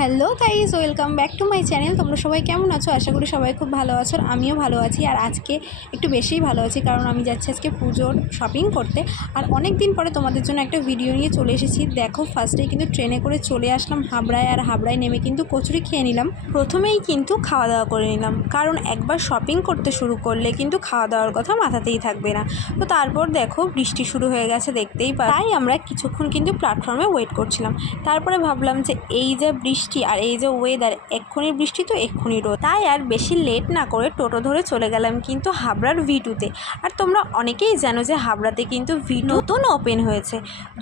Hello guys, welcome back to my channel. তোমরা সবাই কেমন আছো? আশা করি সবাই খুব ভালো আছো। আর আমিও ভালো আছি। আর আজকে একটু বেশিই ভালো আছি, কারণ আমি যাচ্ছি আজকে পুজোর শপিং করতে। আর অনেক দিন পরে তোমাদের জন্য একটা ভিডিও নিয়ে চলে এসেছি। দেখো, ফার্স্টেই কিন্তু ট্রেনে করে চলে আসলাম হাবড়ায়। আর হাবড়ায় নেমে কিন্তু কচুরি খেয়ে নিলাম। প্রথমেই কিন্তু খাওয়া দাওয়া করে নিলাম, কারণ একবার শপিং করতে শুরু করলে কিন্তু খাওয়া দাওয়ার কথা মাথাতেই থাকবে না। তো তারপর দেখো, বৃষ্টি শুরু হয়ে গেছে, দেখতেই পাই। তাই আমরা কিছুক্ষণ কিন্তু প্ল্যাটফর্মে ওয়েট করছিলাম। তারপরে ভাবলাম যে এই যে বৃষ্টি আর এই যে ওয়েদার, এক্ষুনি বৃষ্টি তো এক্ষুনি রোদ, তাই আর বেশি লেট না করে টোটো ধরে চলে গেলাম কিন্তু হাবড়ার V2-তে। আর তোমরা অনেকেই জানো যে হাবড়াতে কিন্তু V2 নতুন ওপেন হয়েছে।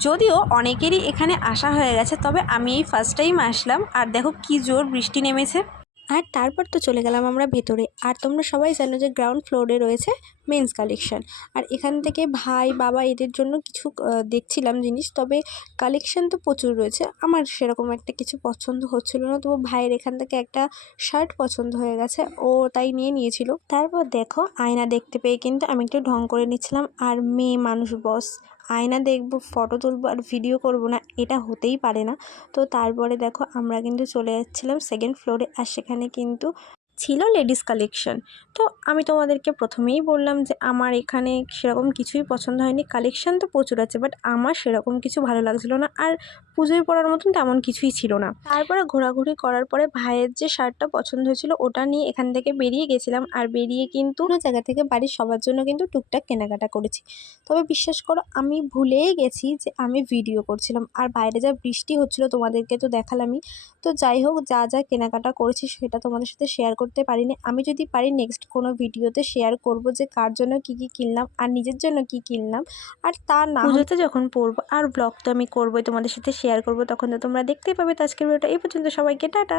যদিও অনেকেরই এখানে আসা হয়ে গেছে, তবে আমি এই ফার্স্ট টাইম আসলাম। আর দেখো কি জোর বৃষ্টি নেমেছে। আর তারপর তো চলে গেলাম আমরা ভেতরে। আর তোমরা সবাই জানো যে গ্রাউন্ড ফ্লোরে রয়েছে মেন্স কালেকশন। আর এখান থেকে ভাই বাবা এদের জন্য কিছু দেখছিলাম জিনিস, তবে কালেকশন তো প্রচুর রয়েছে। আমার সেরকম একটা কিছু পছন্দ হচ্ছিল না, তবু ভাইয়ের এখান থেকে একটা শার্ট পছন্দ হয়ে গেছে, ও তাই নিয়েছিল। তারপর দেখো, আয়না দেখতে পেয়ে কিন্তু আমি একটু ঢং করে নিচ্ছিলাম। আর মেয়ে মানুষ বস, আয়না দেখবো, ফটো তুলবো আর ভিডিও করব না, এটা হতেই পারে না। তো তারপরে দেখো, আমরা কিন্তু চলে যাচ্ছিলাম সেকেন্ড ফ্লোরে। আর সেখানে কিন্তু ছিল লেডিস কালেকশন। তো আমি তোমাদেরকে প্রথমেই বললাম যে আমার এখানে সেরকম কিছুই পছন্দ হয়নি। কালেকশন তো প্রচুর আছে, বাট আমার সেরকম কিছু ভালো লাগছিলো না। আর পুজোয় পরার মতন তেমন কিছুই ছিল না। তারপরে ঘোরাঘুরি করার পরে ভাইয়ের যে শার্টটা পছন্দ হয়েছিল ওটা নিয়ে এখান থেকে বেরিয়ে গেছিলাম। আর বেরিয়ে কিন্তু অন্য জায়গা থেকে বাড়ির সবার জন্য কিন্তু টুকটাক কেনাকাটা করেছি। তবে বিশ্বাস করো, আমি ভুলেই গেছি যে আমি ভিডিও করছিলাম। আর বাইরে যা বৃষ্টি হচ্ছিল তোমাদেরকে তো দেখালামই। তো যাই হোক, যা যা কেনাকাটা করেছি সেটা তোমাদের সাথে শেয়ার করতে পারিনি। আমি যদি পারি নেক্সট কোনো ভিডিওতে শেয়ার করব যে কার জন্য কী কী কিনলাম আর নিজের জন্য কী কিনলাম। আর তা না পুজোতে যখন পরবো আর ব্লগ তো আমি করবোই, তোমাদের সাথে শেয়ার করব, তখন তো তোমরা দেখতেই পাবে। তো আজকের ভিডিওটা এই পর্যন্ত। সবাইকে টাটা।